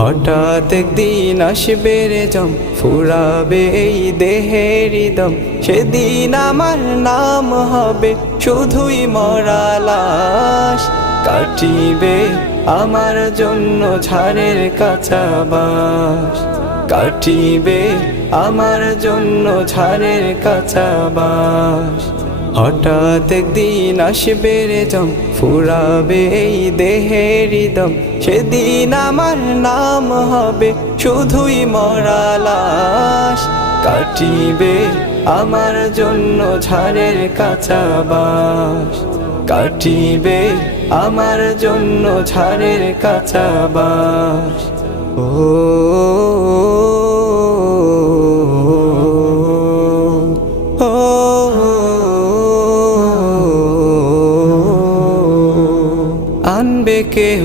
হঠাৎ একদিন আসবে রে জম, ফুরাবে এই দেহের দম, সেদিন আমার নাম হবে শুধুই মরা লাশ। কাটিবে আমার জন্য ঝাড়ের কাঁচা বাঁশ, কাটিবে আমার জন্য ঝাড়ের কাঁচা বাঁশ। হঠাৎ একদিন আসবে রে জম, ফুরাবে এই দেহের দম, সেদিন আমার নাম হবে শুধুই মরা লাশ। কাটিবে আমার জন্য ঝাড়ের কাঁচা বাঁশ, কাটিবে আমার জন্য ঝাড়ের কাঁচা বাঁশ। ও আনবে কেহ